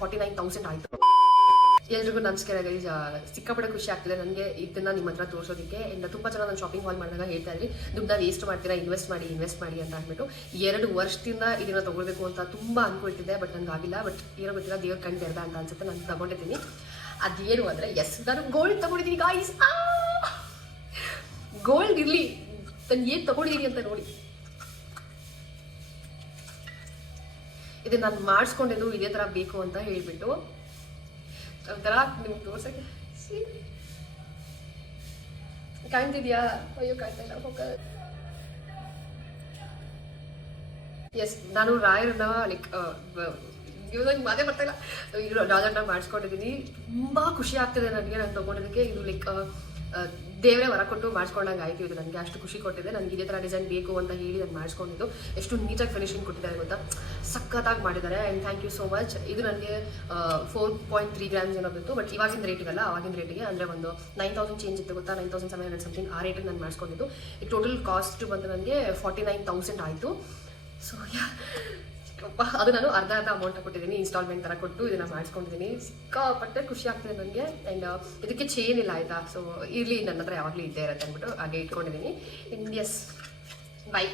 49,000 ಆಯಿತು. ಎಲ್ರಿಗೂ ನಮಸ್ಕಾರ ಗೈಸ್. ಸಿಕ್ಕಾಪಟ್ಟೆ ಖುಷಿ ಆಗ್ತಿದೆ ನನಗೆ ಇದನ್ನ ನಿಮ್ಮ ಹತ್ರ ತೋರಿಸೋದಕ್ಕೆ. ಇಂದ ತುಂಬ ಜನ ನಾನು ಶಾಪಿಂಗ್ ಹಾಲ್ ಮಾಡಿದಾಗ ಹೇಳ್ತಾ ಇದ್ರಿ ದುಡ್ಡನ್ನ ವೇಸ್ಟ್ ಮಾಡ್ತೀರಾ, ಇನ್ವೆಸ್ಟ್ ಮಾಡಿ ಅಂತ ಅಂದ್ಬಿಟ್ಟು 2 ವರ್ಷದಿಂದ ಇದನ್ನ ತಗೊಳ್ಬೇಕು ಅಂತ ತುಂಬ ಅನ್ಕೊಳ್ತಿದ್ದೆ. ಬಟ್ ನಂಗೆ ಆಗಿಲ್ಲ. ಬಟ್ ಏನೋ ಗೊತ್ತಿಲ್ಲ, ದೇವ್ರ ಕಣ್ ತೆರೆದ ಅಂತ ಅನ್ಸುತ್ತೆ. ನಾನು ತಗೊಂಡಿದ್ದೀನಿ. ಅದೇನು ಅಂದರೆ ನಾನು ಗೋಲ್ಡ್ ತಗೊಂಡಿದ್ದೀನಿ ಗಾಯ್ಸ್. ಗೋಲ್ಡ್ ಇರಲಿ, ನಾನು ಏನು ತಗೊಂಡಿದ್ದೀನಿ ಅಂತ ನೋಡಿ. ಇದನ್ನ ನಾನು ಮಾಡಿಸ್ಕೊಂಡಿದ್ದು ಇದೇ ಥರ ಬೇಕು ಅಂತ ಹೇಳಿಬಿಟ್ಟು ಒಂಥರ ನಿಮ್ಗೆ ತೋರ್ಸಕ್ಕೆ ಕಾಣ್ತಿದ್ಯಾ? ಅಯ್ಯೋ ಕಾಣ್ತಾ ಇಲ್ಲ. ಎಸ್, ನಾನು ರಾಯರನ್ನ ಲೈಕ್ ಇವಾಗ ಮಾತೇ ಬರ್ತಾ ಇಲ್ಲ. ರಾಜರನ್ನ ಮಾಡಿಸ್ಕೊಂಡಿದ್ದೀನಿ. ತುಂಬ ಖುಷಿ ಆಗ್ತಿದೆ ನನಗೆ ನಾನು ತಗೊಂಡಿದ್ದಕ್ಕೆ. ಇದು ಲೈಕ್ ದೇವರೇ ವರ ಕೊಟ್ಟು ಮಾಡಿಸ್ಕೊಂಡಂಗೆ ಆಯಿತು. ಇದು ನನಗೆ ಅಷ್ಟು ಖುಷಿ ಕೊಟ್ಟಿದೆ. ನನಗೆ ಇದೇ ಥರ ಡಿಸೈನ್ ಬೇಕು ಅಂತ ಹೇಳಿ ನಾನು ಮಾಡಿಸ್ಕೊಂಡಿದ್ದು. ಎಷ್ಟು ನೀಟಾಗಿ ಫಿನಿಶಿಂಗ್ ಕೊಟ್ಟಿದ್ದಾರೆ ಗೊತ್ತಾ, ಸಖತ್ತಾಗಿ ಮಾಡಿದ್ದಾರೆ. And thank you so much. ಇದು ನನಗೆ 4.3 ಗ್ರಾಮ್ಸ್ ಏನೋ ಬಿತ್ತು. ಬಟ್ ಇವಾಗಿನ ರೇಟಿಗಲ್ಲ, ಆವಾಗಿನ ರೇಟಿಗೆ ಅಂದರೆ ಒಂದು 9,000 ಚೇಂಜ್ ಇತ್ತು ಗೊತ್ತಾ, 9,700 ಸಮಥಿಂಗ್ ಆ ರೇಟಿಗೆ ನಾನು ಮಾಡಿಸ್ಕೊಂಡಿದ್ದು. ಈ ಟೋಟಲ್ ಕಾಸ್ಟ್ ಬಂದು ನನಗೆ 49,000 ಆಯಿತು. ಸೊ ಅದು ನಾನು ಅರ್ಧ ಅಮೌಂಟ್ ಕೊಟ್ಟಿದ್ದೀನಿ, ಇನ್ಸ್ಟಾಲ್ಮೆಂಟ್ ಥರ ಕೊಟ್ಟು ಇದನ್ನು ಮಾಡಿಸ್ಕೊಂಡಿದ್ದೀನಿ. ಸಿಕ್ಕಾಪಟ್ಟೆ ಖುಷಿ ಆಗ್ತಿದೆ ನನಗೆ. ಆ್ಯಂಡ್ ಇದಕ್ಕೆ ಚೇನ್ ಇಲ್ಲ ಆಯಿತಾ. ಸೊ ಇರಲಿ, ನನ್ನ ಹತ್ರ ಯಾವಾಗಲೂ ಇದ್ದೇ ಇರುತ್ತೆ ಅಂದ್ಬಿಟ್ಟು ಹಾಗೆ ಇಟ್ಕೊಂಡಿದ್ದೀನಿ. Yes, by.